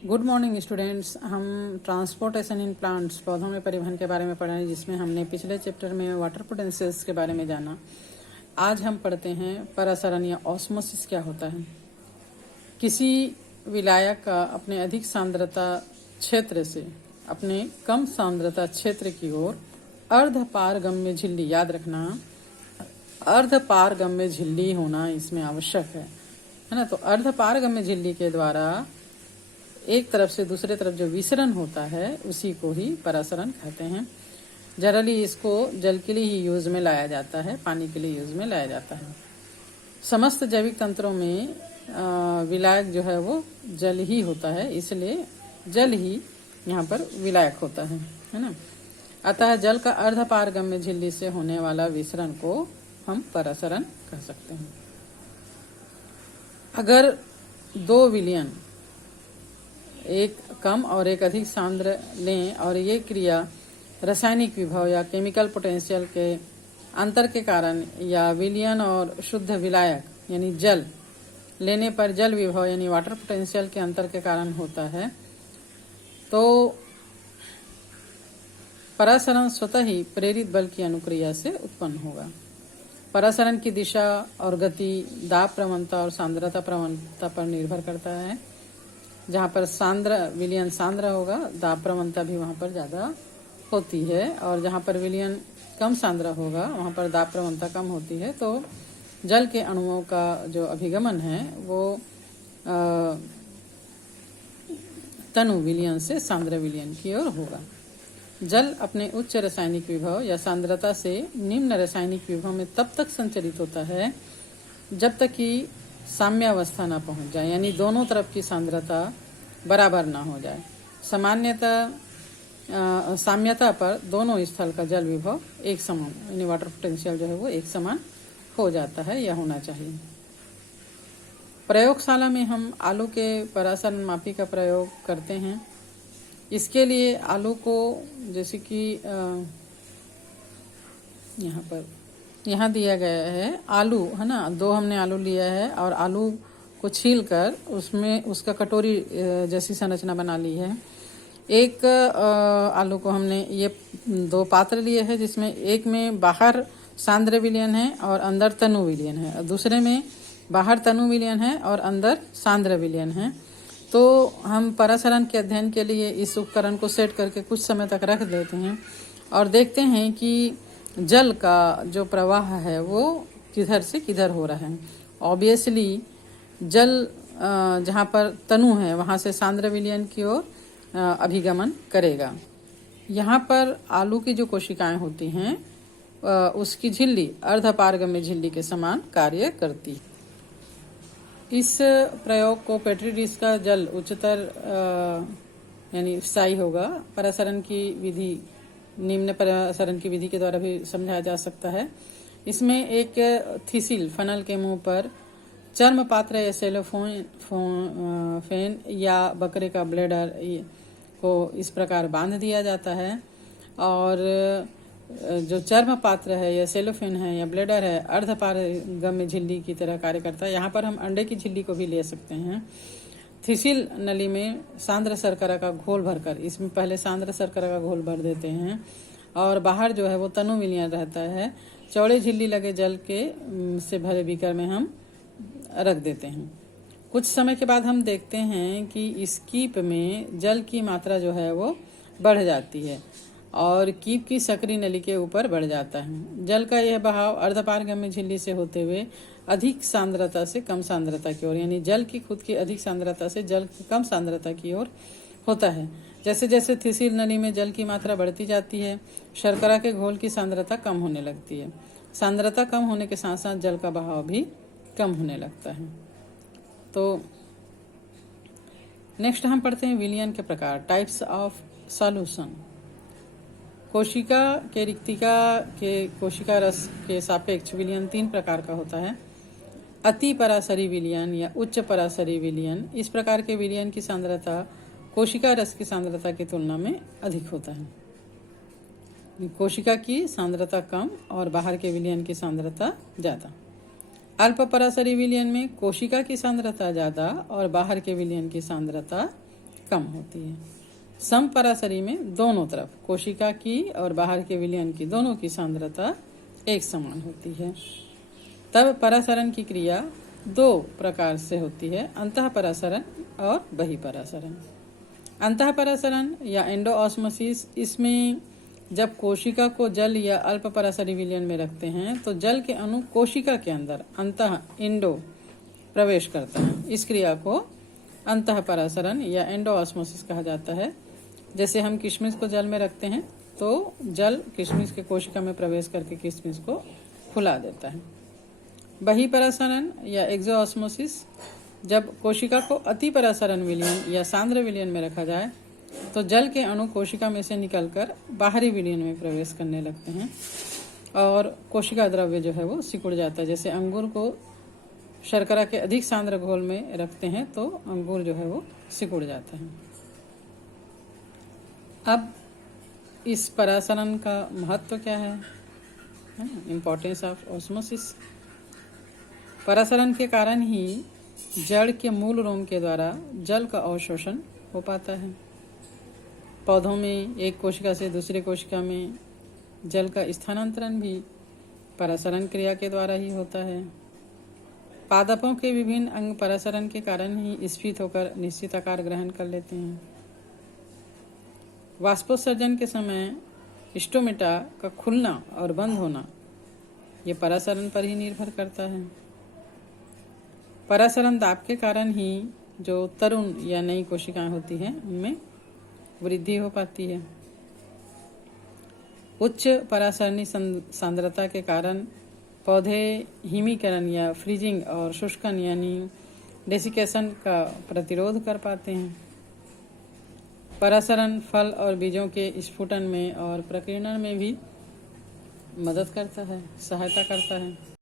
Good morning students. हम transportation in plants पौधों में परिवहन के बारे में पढ़ा है, जिसमें हमने पिछले चैप्टर में वाटर पोटेंशियल्स के बारे में जाना। आज हम पढ़ते हैं परासरण या ऑस्मोसिस क्या होता है। किसी विलायक का अपने अधिक सांद्रता क्षेत्र से अपने कम सांद्रता क्षेत्र की ओर अर्धपारगम्य झिल्ली, याद रखना अर्धपारगम्य झिल्ली होना इसमें आवश्यक है ना। तो अर्धपारगम्य झिल्ली के द्वारा एक तरफ से दूसरे तरफ जो विसरण होता है उसी को ही परासरण कहते हैं। जनरली इसको जल के लिए ही यूज में लाया जाता है, पानी के लिए यूज में लाया जाता है। समस्त जैविक तंत्रों में विलायक जो है वो जल ही होता है, इसलिए जल ही यहाँ पर विलायक होता है ना। अतः जल का अर्धपारगम्य झिल्ली से होने वाला विसरण को हम परासरण कह सकते हैं। अगर दो विलयन एक कम और एक अधिक सांद्र लें और ये क्रिया रासायनिक विभव या केमिकल पोटेंशियल के अंतर के कारण या विलयन और शुद्ध विलायक यानी जल लेने पर जल विभव यानी वाटर पोटेंशियल के अंतर के कारण होता है, तो परासरण स्वतः ही प्रेरित बल की अनुक्रिया से उत्पन्न होगा। परासरण की दिशा और गति दाब प्रवणता और सांद्रता प्रवणता पर निर्भर करता है। जहाँ पर सांद्र विलयन सांद्र होगा, दाब प्रवणता भी वहाँ पर ज़्यादा होती है, और जहाँ पर विलयन कम सांद्र होगा वहाँ पर दाब प्रवणता कम होती है। तो जल के अणुओं का जो अभिगमन है वो तनु विलयन से सांद्र विलयन की ओर होगा। जल अपने उच्च रासायनिक विभव या सांद्रता से निम्न रासायनिक विभव में तब तक संचरित होता है जब तक कि साम्यावस्था ना पहुंच जाए, यानी दोनों तरफ की सांद्रता बराबर ना हो जाए। साम्यता पर दोनों स्थल का जल विभव एक समान यानी वाटर पोटेंशियल जो है वो एक समान हो जाता है या होना चाहिए। प्रयोगशाला में हम आलू के परासरण मापी का प्रयोग करते हैं। इसके लिए आलू को जैसे कि यहाँ दिया गया है आलू है ना, दो हमने आलू लिया है और आलू को छील कर उसमें उसका कटोरी जैसी संरचना बना ली है। एक आलू को हमने ये दो पात्र लिए हैं, जिसमें एक में बाहर सांद्र विलयन है और अंदर तनु विलयन है, और दूसरे में बाहर तनु विलयन है और अंदर सांद्र विलयन है। तो हम परासरण के अध्ययन के लिए इस उपकरण को सेट करके कुछ समय तक रख देते हैं और देखते हैं कि जल का जो प्रवाह है वो किधर से किधर हो रहा है। ऑब्वियसली जल जहाँ पर तनु है वहाँ से सांद्र विलयन की ओर अभिगमन करेगा। यहाँ पर आलू की जो कोशिकाएं होती हैं उसकी झिल्ली अर्धपारगम्य झिल्ली के समान कार्य करती है। इस प्रयोग को पेट्री डिश का जल उच्चतर यानी स्थायी होगा। परासरण की विधि निम्न परासरण की विधि के द्वारा भी समझाया जा सकता है। इसमें एक थिसिल फनल के मुंह पर चर्म पात्र या सेलोफेन या बकरे का ब्लेडर को इस प्रकार बांध दिया जाता है, और जो चर्म पात्र है या सेलोफेन है या ब्लेडर है अर्धपारगम्य झिल्ली की तरह कार्य करता है। यहाँ पर हम अंडे की झिल्ली को भी ले सकते हैं। थिसिल नली में सांद्र शर्करा का घोल भरकर, इसमें पहले सांद्र शर्करा का घोल भर देते हैं और बाहर जो है वो तनु विलयन रहता है। चौड़े झिल्ली लगे जल के से भरे बीकर में हम रख देते हैं। कुछ समय के बाद हम देखते हैं कि इस कीप में जल की मात्रा जो है वो बढ़ जाती है और कीप की सक्रिय नली के ऊपर बढ़ जाता है। जल का यह बहाव अर्धपारगम्य झिल्ली से होते हुए अधिक सांद्रता से कम सांद्रता की ओर, यानी जल की खुद की अधिक सांद्रता से जल की कम सांद्रता की ओर होता है। जैसे जैसे थिसिल नली में जल की मात्रा बढ़ती जाती है, शर्करा के घोल की सांद्रता कम होने लगती है। सांद्रता कम होने के साथ साथ जल का बहाव भी कम होने लगता है। तो नेक्स्ट हम पढ़ते हैं विलयन के प्रकार, टाइप्स ऑफ सॉल्यूशन। कोशिका के रिक्तिका के कोशिका रस के सापेक्ष विलयन तीन प्रकार का होता है। अति परासरी विलयन या उच्च परासरी विलयन। इस प्रकार के विलयन की सांद्रता कोशिका रस की सांद्रता की तुलना में अधिक होता है। कोशिका की सांद्रता कम और बाहर के विलयन की सांद्रता ज़्यादा। अल्प परासरी विलयन में कोशिका की सांद्रता ज़्यादा और बाहर के विलयन की सांद्रता कम होती है। सम परासरी में दोनों तरफ कोशिका की और बाहर के विलयन की दोनों की सांद्रता एक समान होती है। तब परासरण की क्रिया दो प्रकार से होती है, अंतः परासरण और बहिपरासरण। अंतः परासरण या एंडोऑस्मोसिस, इसमें जब कोशिका को जल या अल्प परासरी विलयन में रखते हैं तो जल के अणु कोशिका के अंदर अंतः इंडो प्रवेश करता है। इस क्रिया को अंतः परासरण या एंडोऑस्मोसिस कहा जाता है। जैसे हम किशमिश को जल में रखते हैं तो जल किशमिश के कोशिका में प्रवेश करके किशमिश को फुला देता है। बहिपरासरण या एक्सोऑस्मोसिस, जब कोशिका को अति परासरण विलयन या सांद्र विलयन में रखा जाए तो जल के अणु कोशिका में से निकलकर बाहरी विलयन में प्रवेश करने लगते हैं और कोशिका द्रव्य जो है वो सिकुड़ जाता है। जैसे अंगूर को शर्करा के अधिक सांद्र घोल में रखते हैं तो अंगूर जो है वो सिकुड़ जाता है। अब इस परासरण का महत्व क्या है, इम्पोर्टेंस ऑफ ऑस्मोसिस। परासरण के कारण ही जड़ के मूल रोम के द्वारा जल का अवशोषण हो पाता है। पौधों में एक कोशिका से दूसरे कोशिका में जल का स्थानांतरण भी परासरण क्रिया के द्वारा ही होता है। पादपों के विभिन्न अंग परासरण के कारण ही स्फीत होकर निश्चित आकार ग्रहण कर लेते हैं। वाष्पोत्सर्जन के समय स्टोमेटा का खुलना और बंद होना ये परासरण पर ही निर्भर करता है। परासरण दाब के कारण ही जो तरुण या नई कोशिकाएं होती हैं उनमें वृद्धि हो पाती है। उच्च परासरणी सांद्रता के कारण पौधे हिमीकरण या फ्रीजिंग और शुष्कन यानी डेसिकेशन का प्रतिरोध कर पाते हैं। परासरण फल और बीजों के स्फुटन में और प्रकीर्णन में भी मदद करता है, सहायता करता है।